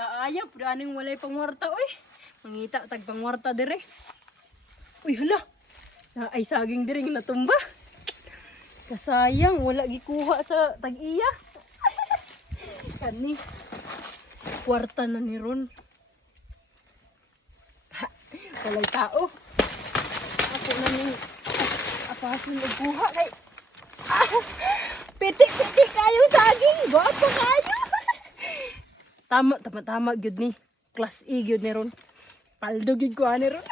Laaya, pudaaning walay pangwarta, oy. Mangita, tag pangwarta dire. Uy, hala. Ay saging dire nga natumba. Kasayang, wala gikuha sa tag-iya. Kani, kwarta na ni Ron. Ha, walay tao. Ako na ning apasin og kuha kay. Pitik-pitik kayo saging, gwapo kayo. Tama gyud ni. Class E gyud ni Ron. Paldo gyud ko ani Ron.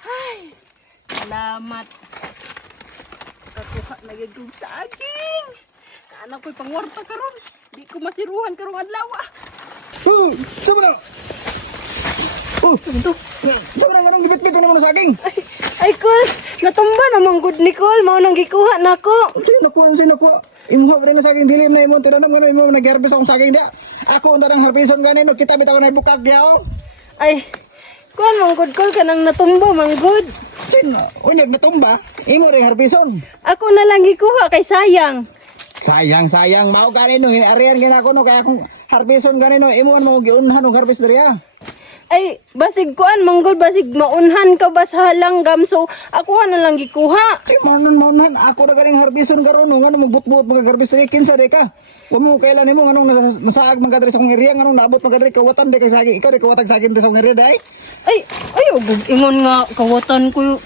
Ay, salamat. Kakuha na gyud kong saging. Anak ko'y pangwarta karon. Di ko masiruhan karong adlaw. Sama na! Ito. Sama na nga nung gipit-pit mo naman na saging. Ay, Col. Natumba namang good ni Col. Mao nang gikuha na ko. Sino ko? Imuha pa rin na saging dilim na imo. Tinanam ka na imo nag-harvest akong saging dia. Ako ang tarang harveston ka na kita bitaw na ibukak dia. Ay, Col, manggod Col ka nang natumba, manggod. Sino? Unyag natumba. Imo rin harveston. Ako na lang gikuha kay sayang. Sayang. Mao kanino arian ginako no kaya akong harveston kanino imo mo giunhan og harvest diriya. Ay, basig kuan, manggod, basig maunhan ka ba sa halanggam. So, ako na lang gikuha. Si manon ako na ganing harveston karon no ngano magbut-but mag-harvest diri kinsa de ka. Wa mo kailan nimo nganong masaag man kadiri sa akong area nganong naabot man kadiri kawatan de kay saging ikaw de kawatag saging de sa akong area dai. Ay, ug ingon nga kawatan ko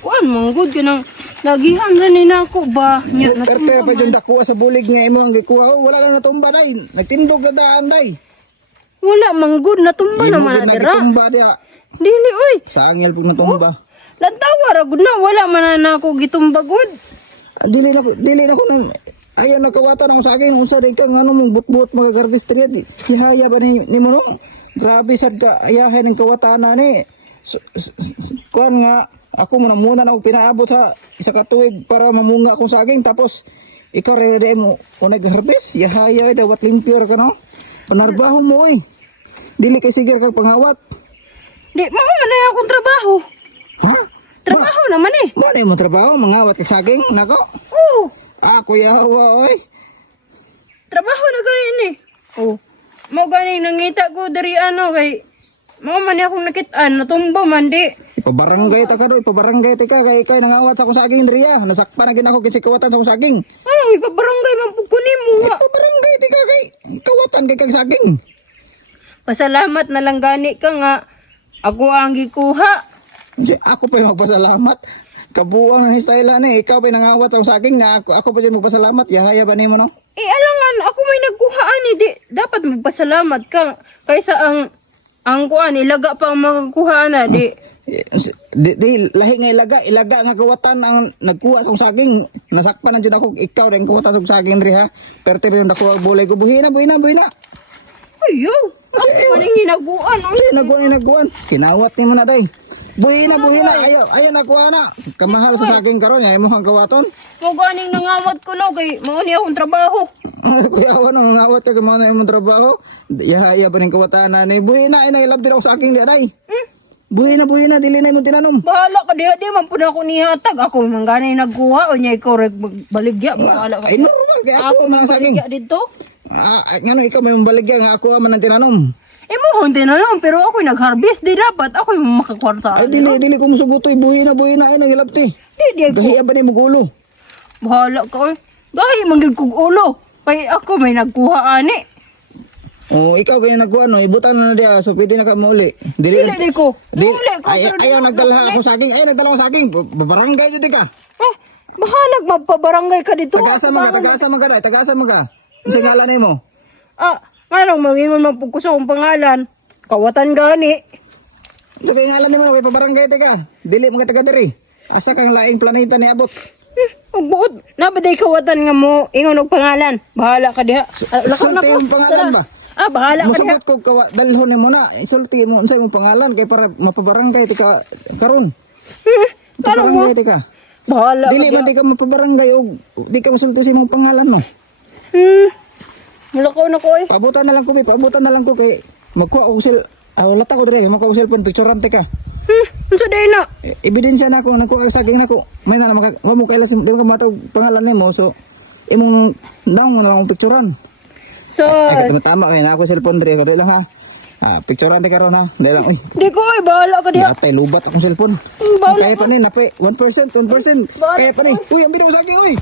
kuan manggod ka nang nagihan ganin ako ba. Nya Karte pa jud dako sa bulig nga imo ang gikuha. Wala lang natumba dai. Nagtindog na daan dai. Wala manggod, natumba naman na dira. Natumba dia. Dili oy. Sa angel pug natumba. Lantawa ra gud na, wala man na ako gitumba gud. Dili na ko nang ayaw na kawatan ang saging unsa day ka ngano mong butbut mag-harvest diri di. Ihaya ba ni mo no? Grabe sad ka ayahin ang kawatan na ni. Kuan nga ako muna na ako pinaabot sa isa ka tuig para mamunga akong saging tapos ikaw ready mo unag harvest ihaya dawat limpyo ra ka no. Panarbaho mo eh. Dili kay sige kag panghawat. Di mao man na akong trabaho. Ha? Trabaho naman eh. Mo na mo trabaho manghawat kag saging nako. Oo. Ako yawa oy. Trabaho na ganin eh. Oh. Mo ganing nangita ko diri ano kay mao man ni akong nakit-an natumba man di. Ipabarangay ta ka do, ipabarangay ta ka kay nangawat sa akong saging diriya. Nasakpan na gid ako kasi kawatan sa akong saging. Ipabarangay man pud ko nimo nga. Ipabarangay ti ka kay kawatan kay kag saging. Pasalamat na lang gani ka nga ako ang gikuha. Ako pa yung magpasalamat. Kabuang na ni style ni ikaw pa nangawat sa akong saging na ako pa diyan magpasalamat. Yahaya ba nimo no? Alangan ako may nagkuhaan di dapat magpasalamat ka kaysa ang kuan ilaga pa ang magkuhaan na di. Di lahi nga ilaga nga kawatan ang nagkuha sa akong saging. Nasakpan na jud ako ikaw rin kuha sa akong saging diri ha. Perti rin ako bulay ko buhina. Ayo, ako maning hinaguan. Nagkuhan. Kinawat nimo na day. Buhina. Ayaw nakuha na. Kamahal sa saging karon ay mo ang kawaton. Mo ganing nangawat ko no kay mao ni akong trabaho. Kuya awan ang ngawat ka kamao na imong trabaho. Yahaya pa ning kawatan na ni buhina ay nailab din ako sa saging di. Buhina dili na imong tinanom. Bahala ka di man pud ako nihatag. Ako man ganay nagkuha o nya ikaw rek baligya bahala ka. Ay normal kay ako man ang saging. Baligya dito. Ngano ikaw may baligya nga ako man ang tinanom. Mo honte na lang pero ako nag-harvest di dapat ako yung makakwarta. Ay dili ko musugutoy buhina ay nangilabti. Di ko. Gahiya ba ni mo gulo? Bahala ka oy. Gahi man gyud kog ulo. Kay ako may nagkuha ani. Oh, ikaw gani nagkuha no, ibutan na dia so pwede na ka mauli. Dili ko. Dili ko. Ayaw nagdala ako saging. Ay nagdala ako saging. Barangay jud ka. Bahalag magpabarangay ka dito. Tagasa mo ka. Unsa ngalan nimo? Nganong mangingon magpugko sa akong pangalan. Kawatan gani. Unsa kay ngalan nimo kay pabarangay ka? Dili mo ka taga diri. Asa kang laing planeta ni abot? Buot, nabaday kawatan nga mo ingon og pangalan. Bahala ka diha. Lakaw na ko. Yung pangalan ba? Bahala ka diha. Musugot ko dalhon mo na. Isulti mo unsa imong pangalan kay para mapabarangay ti ka karon. Kano mo? Pabarangay ti ka. Bahala ka Dili man diha. di ka mapabarangay og di ka masulti sa imong pangalan no. Lakaw na ko eh. Pabutan na lang ko kay magkuha og wala ta ko dire magkuha og cellphone picturean ti ka. Unsa day na? Ebidensya na ako nagkuha og saging nako. May na mo kailas di ka matog pangalan nimo so imong daw na lang picturean. Ay, Sus. tama kay na ako cellphone diri ko dili lang ha. Picturean ti karon ha. Dili lang uy. Di ko ay, bahala ka diha. Atay lubat akong cellphone. Bahala Kaya pa ni napay 1%, 1%. Bahala Kaya pa ni. Uy, ang binaw sa akin uy.